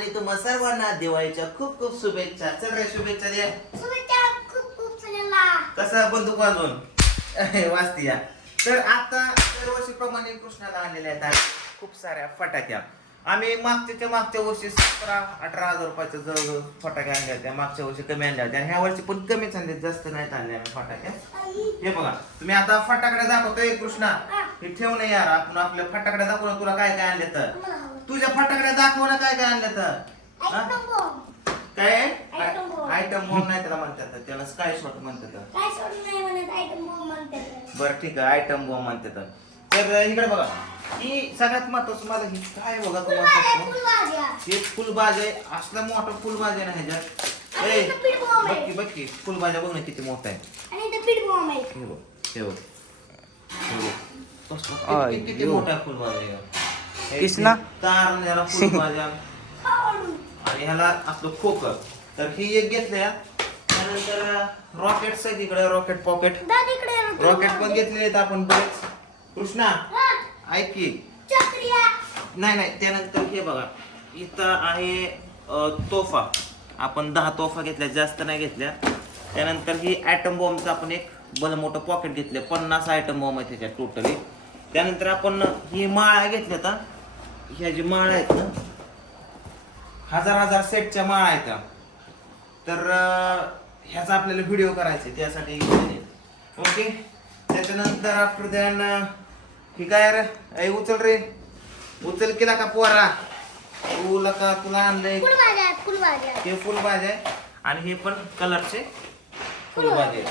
आणि तुम्हा सर्वांना दिवाळीच्या खूप खूप शुभेच्छा. रे शुभेच्छा द्या. शुभेच्छा खूप खूप कसा बंदूक वाजवून? वाजती या. तर आता दरवर्षीप्रमाणे कृष्णाला आणलेल्या आहेत खूप साऱ्या फटाक्या. आम्ही मागच्या मागच्या वर्षी सतरा अठरा हजार रुपयाच्या जवळ फटाक्या आणल्या होत्या मागच्या वर्षी कमी आणल्या होत्या आणि ह्या वर्षी पण कमीच आणले. जास्त नाहीत आणल्या आम्ही फटाक्या हे बघा तुम्ही आता फटाकडे दाखवतोय कृष्णा. हे ठेव नाही यार आपण आपल्या फटाकडे दाखव ना तुला काय काय आणले तर. तुझ्या फटाकड्या दाखव ना काय काय आणलं तर. काय. आयटम बॉम्ब नाही त्याला म्हणतात त्याला स्काय शॉट म्हणतात बरं ठीक आहे. आयटम बॉम्ब म्हणतात तर इकडे बघा. ही सगळ्यात महत्वाचं मला ही काय बघा तुम्हाला सांगतो. हे फुलबाज आहे असला मोठा फुलबाज आहे ना ह्याच्यात ए, आहे. बघ की बघ की फुलभाज्या बघ ना किती मोठा आहे आणि इथं पीठ बॉम्ब आहे हे बघ हे बघ हे बघ. कसलं किती- किती किती अय्यो. मोठा फुलबाज आहे हे किसना? तार आणि ह्याला. आणि ह्याला असलं खोकं तर ही एक घेतल्या त्यानंतर रॉकेट्स आहेत इकडे रॉकेट पॉकेट. रॉकेट पण घेतलेले आहेत आपण बरेच कृष्णा हा, ऐक की. नाही नाही त्यानंतर हे बघा. इथं आहे तोफा. आपण दहा तोफा घेतल्या जास्त नाही घेतल्या. त्यानंतर ही ॲटम बॉम्बचं आपण एक बल मोठं पॉकेट घेतलं. पन्नास आयटम बॉम्ब आहे त्याच्यात टोटली त्यानंतर आपण ही माळा घेतल्या आता. ह्या जी माळा आहेत ना हजार हजार सेटच्या माळा आहेत. तर ह्याचा आपल्याला व्हिडिओ करायचा आहे, त्यासाठी ओके त्याच्यानंतर आफ्टर दॅन ही काय रे? ऐ उचल रे. उचल केला का पोरा. तुला का तुला आणलंय? फुलभाज्या आहेत, फुलभाज्या हे आहे आणि हे पण कलरचे फुलभाज आहेत.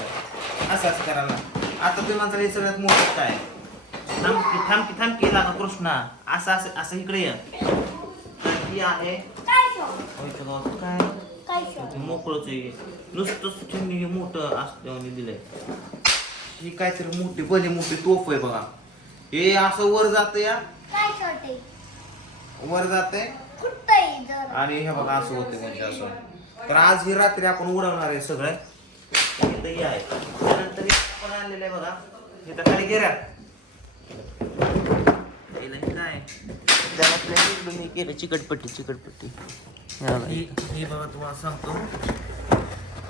असं असं करायला. आता तुम्ही म्हणता हे सगळ्यात मोठं काय? थांब की थांब की थांब केला का कृष्णा. असं असं असं इकडे ये. तर ही आहे. काय ते मोकळंच आहे. नुसतंच त्यांनी हे मोठं असल्याने दिलंय. ही काहीतरी मोठी भली मोठी तोफ आहे बघा. हे असं वर जात या काय वर जाते फुटतंय जर आणि हे बघा असं होते म्हणजे असं. तर आज ही रात्री आपण उडवणार आहे सगळं. इथं हे आहे. त्यानंतर आपण आणलेलं आहे बघा. इथं खाली गेल्या. हिला काय त्याला केलं चिकटपट्टी चिकटपट्टी. हे बघा. ही ही बघा तुम्हाला सांगतो.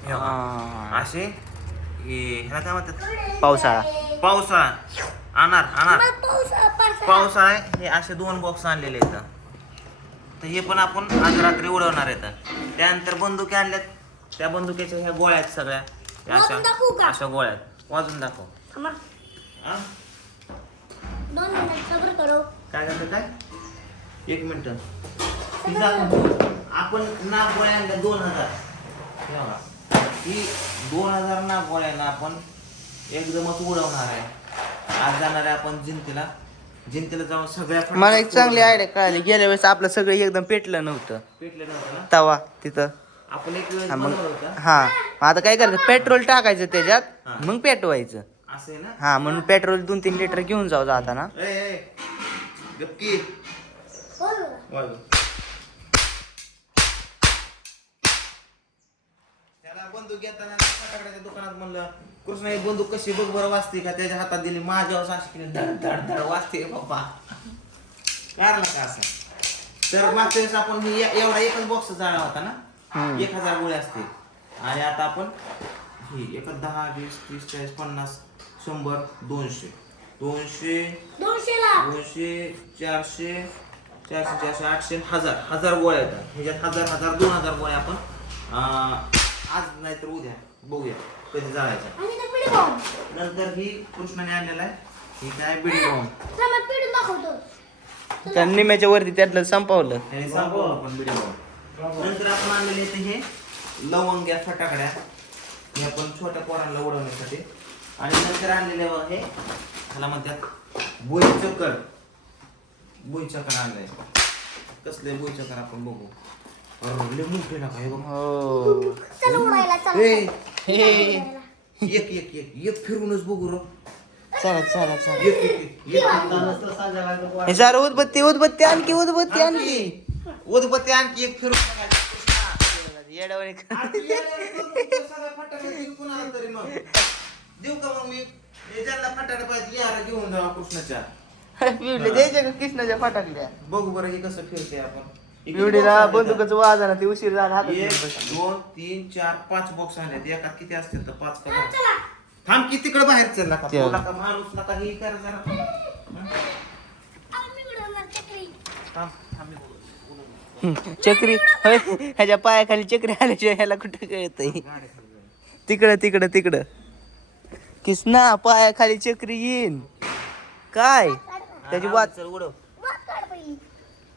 हे बघा. असे हे ह्याला काय म्हणतात? पावसाळा. पावसाळा. आणणार मला पाऊस पावसाळा पावसाळा आहे. हे असे दोन बॉक्स आणलेले आहेत. तर हे पण आपण आज रात्री उडवणार आहेत. त्यानंतर बंदुकी आणल्यात. त्या बंदुकीच्या ह्या गोळ्या आहेत सगळ्या. ह्या वाजून दाखवू अशा का? अशा गोळ्या आहेत. वाजून दाखव. थांबा. हा? दोन मिनिट सबर करो. काय करतं काय? एक मिनिट. आपण नाग गोळ्या आणल्या दोन हजार. हे बघा. ही दोन हजार नाग गोळ्या आपण एकदमच उडवणार आहे. आज जाणार आहे आपण जिंतीला. जिंतीला जाऊन सगळ्या मला एक चांगली. आयडिया कळाली. गेल्या वेळेस आपलं सगळं एकदम पेटलं नव्हतं. पेटले नव्हतं ना? तवा तिथं. आपण एक वेळेस हा, मग बनवलं होतं. हा. मग आता काय करायचं? पेट्रोल टाकायचं त्याच्यात हा. मग पेटवायचं. असं आहे ना? हा म्हणून पेट्रोल दोन तीन लिटर घेऊन जाऊ जाताना. ए ए गप्की. वाजव. त्याला बंदूक घेताना फटाकड्याच्या दुकानात म्हणलं कृष्ण ही बंदूक कशी बघ बरं वाजते का? त्याच्या हातात दिली माझ्यावर साशी केली धड धड धड वाजते बाप्पा कारण का असं? तर मागच्या वेळेस आपण ही ए- एवढा एकच बॉक्स जाळा होता ना. एक हजार गोळे असते आणि आता आपण ही एक दहा वीस तीस चाळीस पन्नास शंभर दोनशे. दोनशे दोनशेला दोनशे चारशे चारशे चारशे आठशे हजार. हजार गोळ्या येतात ह्याच्यात हजार हजार दोन हजार गोळ्या आपण अं, आज नाही तर उद्या. बघूया. कधी आणि ते बॉम्ब नंतर ही कृष्णाने आणलेला आहे. ही काय बिडी बॉम्ब थांबा दाखवतो. त्या निम्याच्या वरती त्यातलं संपवलं. त्याने संपवलं आपण बिडी बॉम्ब नंतर आपण आणलेले ते हे लवंग्या फटाकड्या. हे आपण छोट्या पोरांना उडवण्यासाठी. आणि नंतर आणलेले हे ह्याला म्हणतात बोई चक्कर बोई चक्कर आणलंय. कसले बोई चक्कर आपण बघू. लय मोठे ना काय बघ हो चल उडायला चल ए, हे एक एक एक एक फिरूनच बघू रो चला चला चला एक एक एक एक हे सारं उदबत्ती उदबत्ती आणखी उदबत्ती आणखी उदबत्ती आणखी एक फिरून बघायचं. येड्यावानी कर. फटाक्या देऊ का मग मी ज्यांना फटाकडे पाहिजे यार घेऊन जावा कृष्णाच्या पिवले द्यायच्या का कृष्णाच्या फटाकल्या बघू बरं हे कसं फिरते आपण पिवडीला बंदुकाचं वाजा ना ते उशीर झाला हातात एक घेऊन. दोन तीन चार पाच बॉक्स आहेत एकात किती असतील तर पाच का थांब किती तिकडे बाहेर चालला का चल. तुला का माणूस नका हे कर जरा. चक्री. थांब थांब मी बोलतो. हम्म, चक्री. होय, ह्याच्या पायाखाली चक्री आल्याशिवाय ह्याला कुठं कळतंय? गाडी खाली जाऊ. तिकडं तिकडं तिकडं. किसना पायाखाली चक्री येईन. काय? त्याची वाट चल उडव वाट काढ पहिली भ्या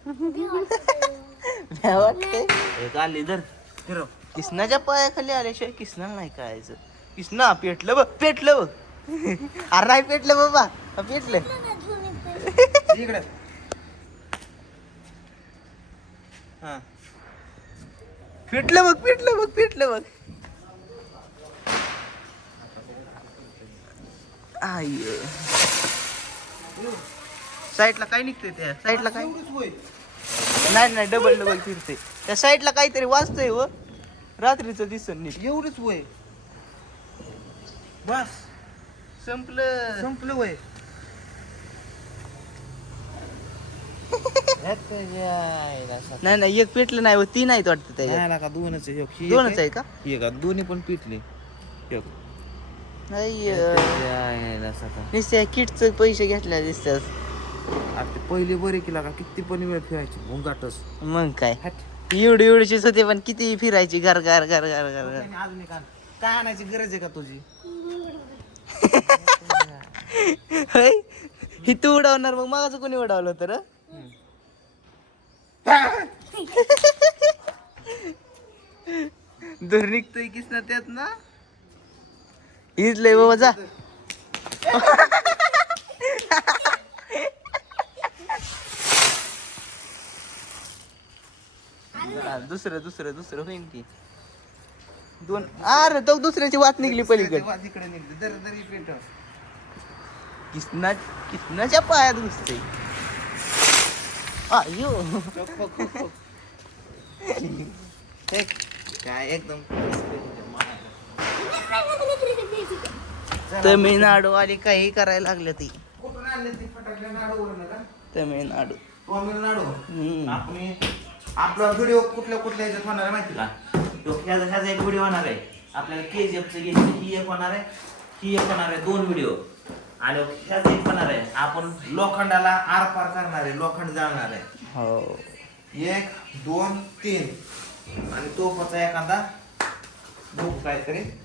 वाटते एक आली धर फिरव. किसनाच्या पायाखाली आल्याशिवाय किसनाला नाही कळायचं किसना पेटलं बघ पेटलं बघ. अरे नाही पेटलं बाबा. पेटलं. इकडे. हा. पेटलं बघ पेटलं बघ पेटलं बघ. आय. साईडला काय निघतंय त्या? साईडला काय. नाही नाही डबल डबल फिरते त्या साईडला काहीतरी वाचतंय व रात्रीचं दिसन नीट. एवढंच वय. बस. संपलं. संपलं वय. नाही नाही एक पेटलं नाही व तीन आहेत वाटतं त्याच्यात नाही का दोनच आहे. ही एक दोनच आहे. का? ही एक आहे. दोन्ही पण पिटले. एक. नाही यायला सका. नुसत्या किटचं पैसे घेतल्या दिसतात. आता ते पहिले बरे केला का? किती पण वेळ फिरायची भोंगाटच मग काय. एवढी एवढीचीच होते पण किती फिरायची? घर घर घर घर घर घर. अजून एक आण. काय आणायची गरज आहे का तुझी? होय? ही तू उडवणार मग मागाचं कोणी उडवलं तर दूर निघतोय किस ना त्यात ना हीच लय बाबा जा हा, दुसरं दुसरं दुसरं होईन की. दोन अरे तो दुसऱ्याची वाट निघली पलीकडे. तिकडे निघते दर दरी पेट किसना किसनाच्या पायात घुसते. काय एकदम तमिळनाडू आली काही करायला लागलं ती. तमिळनाडू. तामिळनाडू आपला व्हिडिओ कुठल्या कुठल्या ह्याच्यात होणार आहे माहिती का? तो ह्याचा ह्याचा एक व्हिडिओ होणार आहे. आपल्याला के जी एफचं घ्यायचं ही एक होणार आहे. ही एक होणार आहे. दोन व्हिडिओ आणि ह्याचा एक होणार आहे. आपण लोखंडाला आर पार करणार आहे. लोखंड जाळणार आहे. हो. एक दोन तीन. आणि तोफाचा एखादा बुक काहीतरी.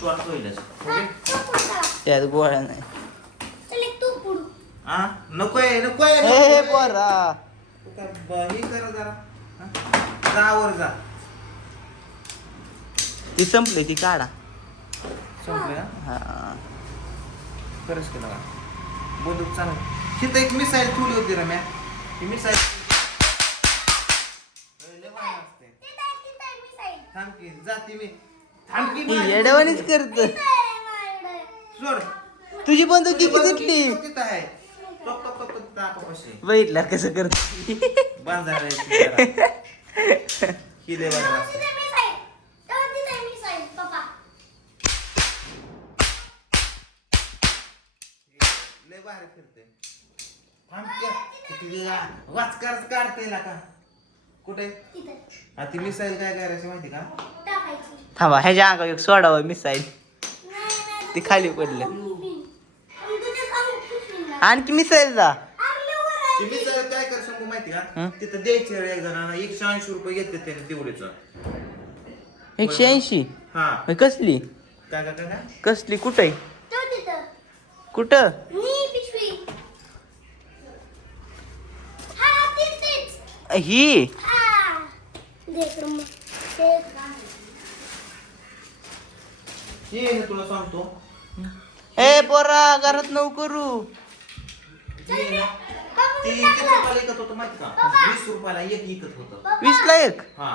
शॉर्ट होईलच. ओके त्यात गोळ्या नाही. तू हा नकोय नकोय हे. पोरा. तू काय ब- हे कर जरा. हा? जा ती संपली ती काढा संपलं हा खरंच केलं का बंदूक चालू तिथं एक मिसाईल ठेवली होती आहे, तिथं आहे मिसाईल. थांब की जाती मी थांब की ती माझी येडवानीच. करत. सोड तुझी बंदूक किती बंदूक सुटली किती तिथं आहे टक टक टक टक तापापाशी. बघितलं कसं करत बांधायला येते जरा. ही लय बांधा असते. तिथं मिसाईल. तेव्हा तिथं आहे मिसाईल, पप्पा. लय भारी फिरते थांब की. किती वेळा वाचकार काढते ना का कुठे ती मिसाईल काय करायची माहिती का टाकायची. थांबा ह्याच्या अंगावर एक सोडावं मिसाईल ती खाली पडलं. आणखी मिसाईल जा मिसाईल माहिती का हं? तिथं द्यायचे रे एक जणांना एकशे ऐंशी रुपये घेतले त्याने तेवढेच एकशे ऐंशी हा कसली काय काय काय काय? कसली कुठे तो तिथं. कुठं मी पिशवी. हा. ही हा. देख रं मग. ये तुला सांगतो ए पोरा घरात नऊ करू. बाबा, ते मी किती टाकलं. रुपयाला विकत होतं माहिती का? वीस रुपयाला एक विकत होतं. वीस ला एक? हा.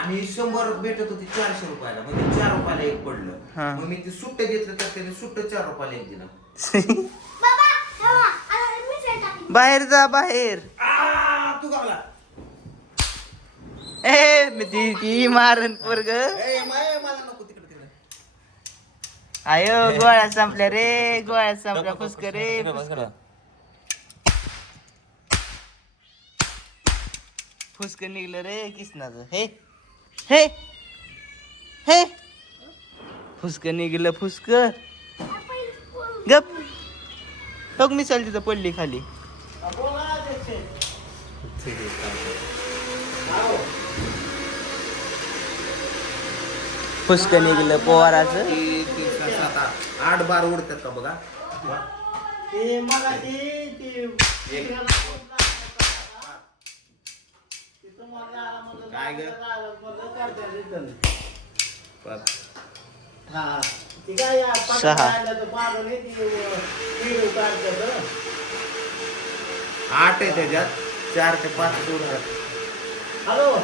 आणि शंभर भेटत होती चारशे रुपयाला. म्हणजे चार रुपयाला एक हा. पडलं मग मी ते सुट्ट घेतलं तर त्याने सुट्ट चार रुपयाला एक दिलं. बाबा, ठेवा. आता मिसळ टाकली. बाहेर जा बाहेर. आ, तू गावला ए मी ती ती मारन पोरग. ए, माय, मला नको तिकडे तिकडे. आयो गोळ्या संपल्या रे गोळ्या संपल्या. फुसकर रे फुसकं. फुसक निघलं रे किसनाचं. हे हे हे. फुसक निघलं फुसक. गप. बघ मिसाल तिथं पडली खाली. फुसक निघलं पोवाराचं ती- ती आठ- बार उडतात का बघा? एक. काय ग. सहा. आठ आहे त्याच्यात. चार ते पाच उडतात हॅलो?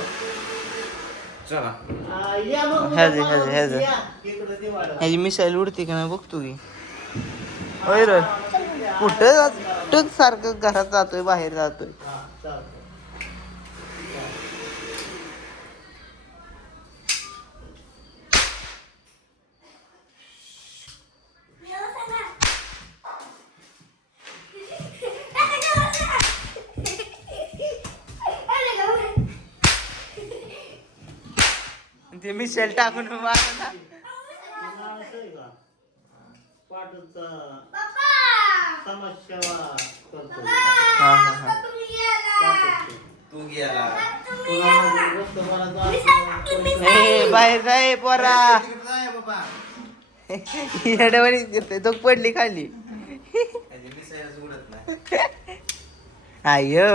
चला. ह्याचे ह्याचे ह्याचे. ह्याची मिसाईल उडते का नाही बघतो की? होय रे. कुठं सारखं घरात जातोय बाहेर जातोय? ते मिसाईल टाकून मारला. पाठचा समस्या करतो हा हा हा. तू गेला. ए बाहेर जाय पोरा. तो पडली खाली. उडत नाही. अयो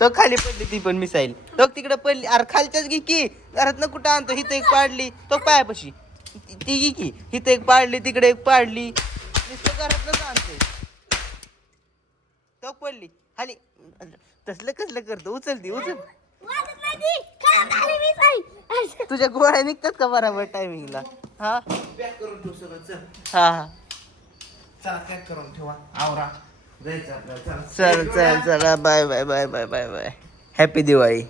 तो खाली पडली ती पण मिसाईल. तो तिकडे पडली. अरे खालच्याच घे की. घरात कुठं आणतो? हिथं एक पाडली. तो पायापाशी. ती ती घे की. हिथं एक पाडली तिकडे एक पाडली. नुसतं घरातच आणतोय. तो पडली. खाली. तसलं कसलं करतो? उचल ती उचल. तुझ्या गोळ्या निघतात का बरोबर टायमिंगला हा? पॅक करून ठेव सगळं. चल. हा हा. करून ठेवा. आवरा. चल. चल चला bye bye bye bye bye bye. Happy Diwali